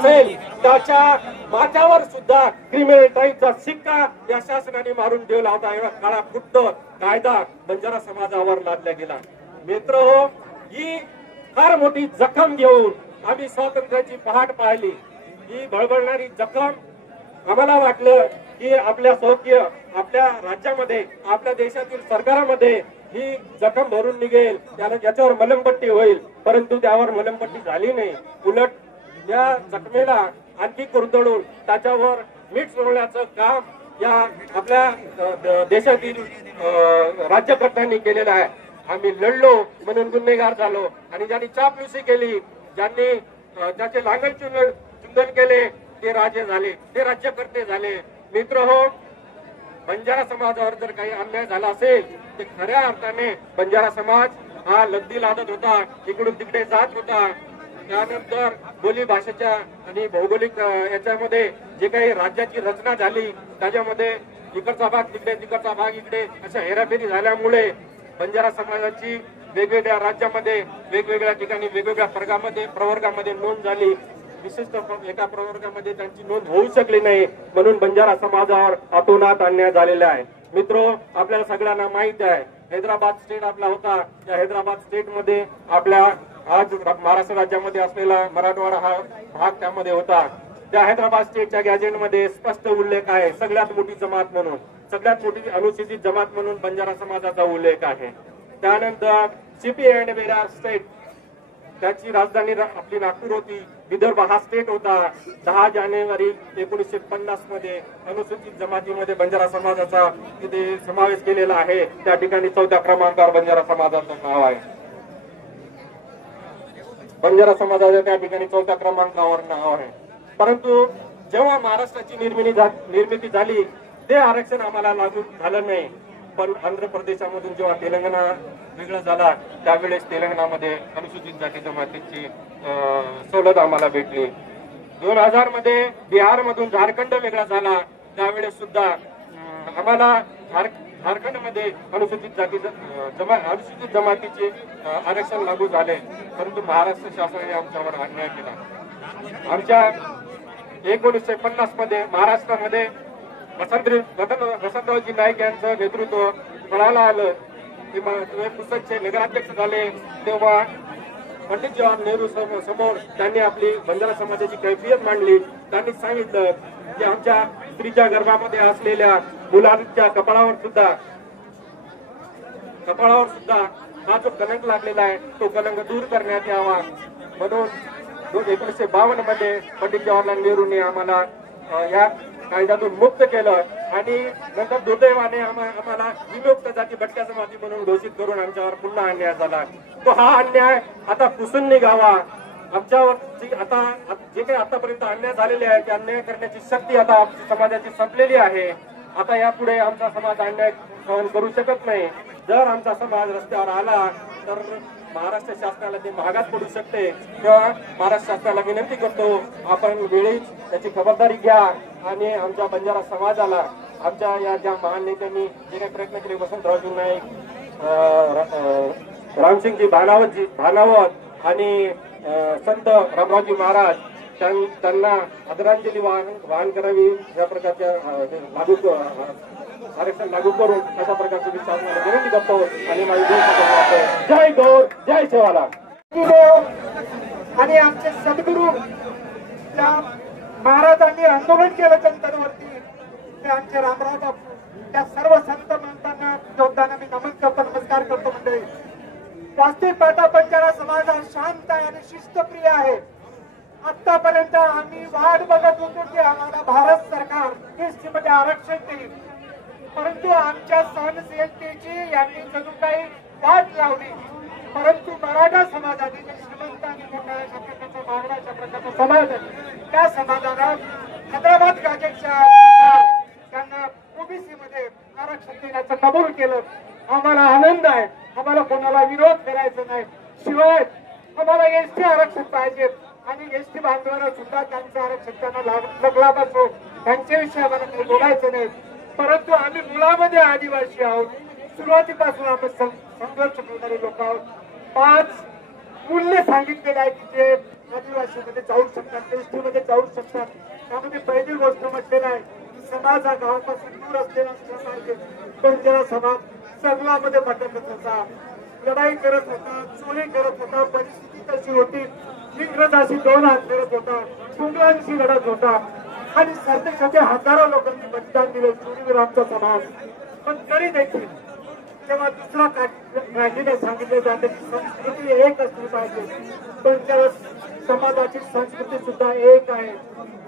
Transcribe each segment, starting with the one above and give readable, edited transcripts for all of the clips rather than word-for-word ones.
असेल त्याच्या माथ्यावर सुद्धा क्रिमिनल टाईपचा शिक्का या शासनाने मारून ठेवला होता. एवढा काळा कुट्ट कायदा बंजारा समाजावर लादला गेला. मित्र हो, ही फार मोठी जखम घेऊन आम्ही स्वातंत्र्याची पहाट पाहिली. ही बळबळणारी जखम आम्हाला वाटलं की आपल्या सौख्य आपल्या राज्यामध्ये आपल्या देशातील सरकारामध्ये ही जखम भरून निघेल, याच्यावर मलमपट्टी होईल. परंतु त्यावर मलमपट्टी झाली नाही. उलट या जखमेला आणखी कुरतडून त्याच्यावर मीठ चोळण्याचं काम या आपल्या देशातील राज्यकर्त्यांनी केलेलं आहे. आम्ही लढलो म्हणून गुन्हेगार झालो आणि ज्यांनी चापलुसी केली, ज्यांनी त्याचे लांगल चुंदन केले ते राजे झाले, ते राज्यकर्ते झाले. मित्र हो, बंजारा समाजावर जर काही अन्याय झाला असेल ते खऱ्या अर्थाने बंजारा समाज हा लद्दी लादत होता, इकडून तिकडे जात होता. त्यानंतर बोली भाषेच्या आणि भौगोलिक याच्यामध्ये जे काही राज्याची रचना झाली त्याच्यामध्ये इकडचा भाग तिकडे तिकडचा भाग इकडे अशा हेराफेरी झाल्यामुळे बंजारा समाजाची वेगवेगळ्या राज्यामध्ये वेगवेगळ्या ठिकाणी वेगवेगळ्या प्रवर्गामध्ये नोंद झाली. विशिष्ट एका प्रवर्गामध्ये त्यांची नोंद होऊ शकली नाही म्हणून बंजारा समाजावर अतोनात अन्याय झालेला आहे. मित्रो, आपल्याला सगळ्यांना माहित आहे हैदराबाद स्टेट आपला होता. त्या हैदराबाद स्टेट मध्ये आपल्या आज महाराष्ट्र राज्यामध्ये असलेला मराठवाडा हा भाग त्यामध्ये होता. त्या हैदराबाद स्टेटच्या गॅजेटमध्ये स्पष्ट उल्लेख आहे सगळ्यात मोठी जमात म्हणून, सगळ्यात मोठी अनुसूचित जमात म्हणून बंजारा समाजाचा उल्लेख आहे. त्यानंतर सीपी अँड बेरार स्टेट, त्याची राजधानी आपली नागपूर होती. विदर्भ हा स्टेट होता. 10 जानेवारी 1950 मध्ये अनुसूचित जमातीमध्ये बंजारा समाजाचा तिथे समावेश केलेला आहे. त्या ठिकाणी 4थ्या क्रमांकावर बंजारा समाजाचं नाव आहे. बंजारा समाजाच्या त्या ठिकाणी 4थ्या क्रमांकावर नाव आहे. परंतु जेव्हा महाराष्ट्राची निर्मिती झाली ते आरक्षण आम्हाला लागू झालं नाही. पण आंध्र प्रदेशामधून जेव्हा तेलंगणा वेगळा झाला त्यावेळेस तेलंगणामध्ये अनुसूचित जाती जमातीची सवलत आम्हाला भेटली. 2000 मध्ये बिहारमधून झारखंड वेगळा झाला त्यावेळेस सुद्धा आम्हाला झारखंडमध्ये अनुसूचित जमातीचे आरक्षण लागू झाले. परंतु महाराष्ट्र शासनाने आमच्यावर अन्याय केला. आमच्या 1950 मध्ये महाराष्ट्रामध्ये वसंतरावजी नाईक यांचं नेतृत्व फळाला आलं. पुसदचे नगराध्यक्ष झाले तेव्हा पंडित जवाहरलाल नेहरू समोर त्यांनी आपली बंजारा समाजाची कैफियत मांडली. त्यांनी सांगितलं की आमच्या स्त्रीच्या गर्भामध्ये असलेल्या मुलांच्या कपाळावर सुद्धा हा जो कलंक लागलेला आहे तो कलंक दूर करण्यात यावा म्हणून 1952 मध्ये पंडित जवाहरलाल नेहरूंनी आम्हाला या कायद्यातून मुक्त केलं आणि नंतर दुर्दैवाने आम्हाला विमुक्त जाती भटक्या जमाती म्हणून घोषित करून आमच्यावर पुन्हा अन्याय झाला. तो हा अन्याय आता पुसून निघावा. आमच्यावरची आता जे काही आतापर्यंत अन्याय झालेले आहे ते अन्याय करण्याची शक्ती आता समाजाची संपलेली आहे. आता यापुढे आमचा समाज अन्याय सहन करू शकत नाही. जर आमचा समाज रस्त्यावर आला तर महाराष्ट्र शासनाला ते महागात पडू शकते. तेव्हा महाराष्ट्र शासनाला विनंती करतो आपण वेळीच त्याची खबरदारी घ्या आणि आमच्या बंजारा समाजाला आमच्या या ज्या महान नेत्यांनी जे काही प्रयत्न केले वसंतरावजी नाईक, रामसिंगजी भानावत आणि संत रामरावजी महाराज त्यांना आदरांजली वाहन करावी. या प्रकारच्या आरक्षण लागू करून अशा प्रकारची शासनाला विनंती करतो आणि जय गौर जय सेवालाल. आणि आमचे सद्गुरू महाराजांनी आंदोलन केलं जनतेवरती ते आमचे रामराव बापू, त्या सर्व संत महंतांना योगदाना मी नमन करतो, नमस्कार करतो. मंडळी, वास्तविक पाहता बंजारा समाज हा शांत आहे आणि शिस्तप्रिय आहे. आतापर्यंत आम्ही वाट बघत होतो की आम्हाला भारत सरकार एसटी मध्ये आरक्षण देईल, परंतु आमच्या सहनशीलतेची यांनी जणू काही वाट लावली. परंतु मराठा समाजाने श्रीमंत आणि मोठ्या प्रकारचा मागण्याच्या प्रकारचा समाज त्या समाजाला हैदराबाद गॅजेटच्या त्यांना ओबीसी मध्ये आरक्षण देण्याचं कबूल केलं. आम्हाला आनंद आहे. आम्हाला कोणाला विरोध करायचा नाही. शिवाय आम्हाला एसटी आरक्षण पाहिजे आणि एसटी बांधवांना सुद्धा त्यांचं आरक्षण त्यांना लागला बसो त्यांच्याविषयी आम्हाला काही बोलायचं नाही. परंतु आम्ही मुळामध्ये आदिवासी आहोत. सुरुवातीपासून आम्ही संघर्ष करणारे लोक आहोत. 5 मूल्य सांगितलेले आहे की जे आदिवासीमध्ये जाऊ शकतात, एसटी मध्ये जाऊ शकतात. त्यामध्ये पहिली गोष्ट म्हटलेलं आहे की समाज हा गावापासून दूर असलेला असला पाहिजे. बंजारा समाज सगळ्यामध्ये भटकत होता, लढाई करत होता, चोरी करत होता, परिस्थिती तशी होती, इंग्रजाशी 2 हात करत होता, मुघलांशी लढत होता आणि सरतेसाठी हजारो लोकांनी बलिदान दिले शूरवीर आमचा समाज. पण तरी देखील तेव्हा दुसरा काढीने सांगितले जाते की संस्कृती एक असली पाहिजे. पण त्या समाजाची संस्कृती सुद्धा एक आहे,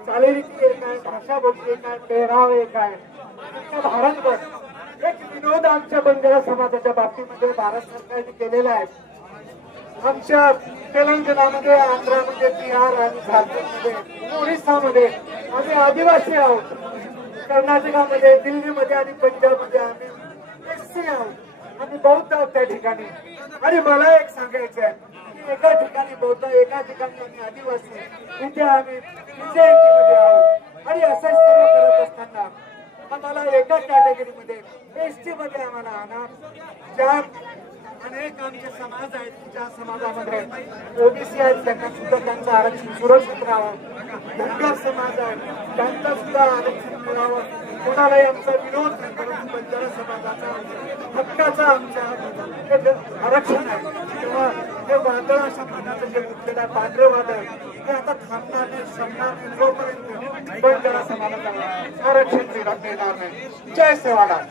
चालीरीती एक आहे, भाषा बोली एक आहे, पेहराव एक आहे. भारतभर एक विनोद आमच्या बंजारा समाजाच्या बाबतीमध्ये भारत सरकारने केलेला आहे. आमच्या तेलंगणामध्ये, आंध्रामध्ये, बिहार आणि झारखंडमध्ये, ओरिसामध्ये आम्ही आदिवासी आहोत. कर्नाटकामध्ये, दिल्लीमध्ये आणि पंजाबमध्ये आम्ही एससी आहोत. आम्ही बौद्ध आहोत त्या ठिकाणी. आणि मला एक सांगायचं आहे की एका ठिकाणी बौद्ध, एका ठिकाणी आम्ही आदिवासी, इथे आम्ही विजयंतीमध्ये आहोत. आणि असं सर्व करत असताना आम्हाला एका कॅटेगरीमध्ये एसटी मध्ये आम्हाला आणा. ज्या अनेक आमचे समाज आहेत, ज्या समाजामध्ये ओबीसी आहेत, त्यांना सुद्धा त्यांचं आरक्षण सुरक्षित राहावं. धनगर समाज आहे, त्यांचं सुद्धा आरक्षण मिळावं. कोणालाही आमचा विरोध नाही, परंतु बंजारा समाजाचा हक्काचा आमच्या आरक्षण आहे. तेव्हा हे वादळ समाजाचं जे उठलेलं आहे, पांढरे वादळ, हे आता थांबणार नाही, संपणार नाही जोपर्यंत बंजारा समाजाला आरक्षण देणार नाही. जय सेवालाल.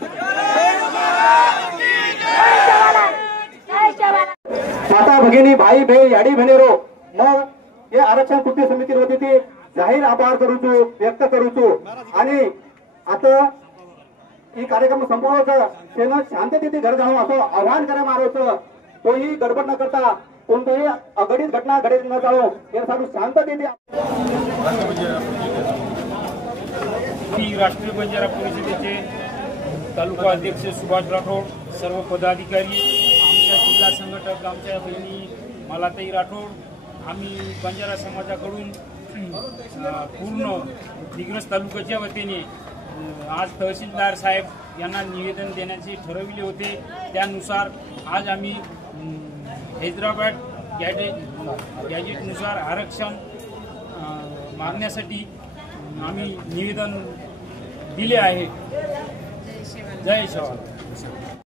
माता भगिनी भाई बे याडी भनेरो मग हे आरक्षण कृती समिती होती ती जाहीर आभार करूचो व्यक्त करूचो. आणि आता ही कार्यक्रम संपवायचं तेनं शांततेने घर जाणं असं आव्हान करा मारोचं. तोही गडबड न करता कोणतीही अघटित घटना घडत न जावो यासाठी शांततेने राष्ट्रीय बंजारा परिषदेचे तालुका अध्यक्ष सुभाष राठोड, सर्व पदाधिकारी, आमच्या जिल्हा संघटक, आमच्या बहिणी मालाताई राठोड, आम्ही बंजारा समाजाकडून पूर्ण दिग्रस तालुक्याच्या वतीने आज तहसीलदार साहेब यांना निवेदन देण्याचे ठरविले होते. त्यानुसार आज आम्ही हैदराबाद गॅजेटनुसार आरक्षण मागण्यासाठी आम्ही निवेदन दिले आहे. जय शिवालाल.